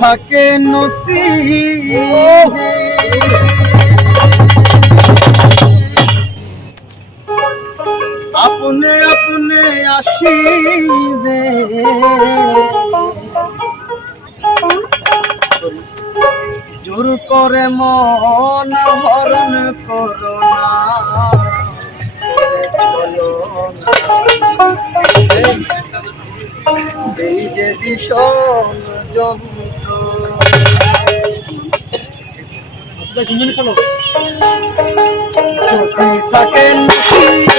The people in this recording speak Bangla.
থাকে নসিবে। আপনে আপনে আসিবে। জোর করে মন হরণ করো না। চলো এই যে ভীষণ যন্ত্র আপনি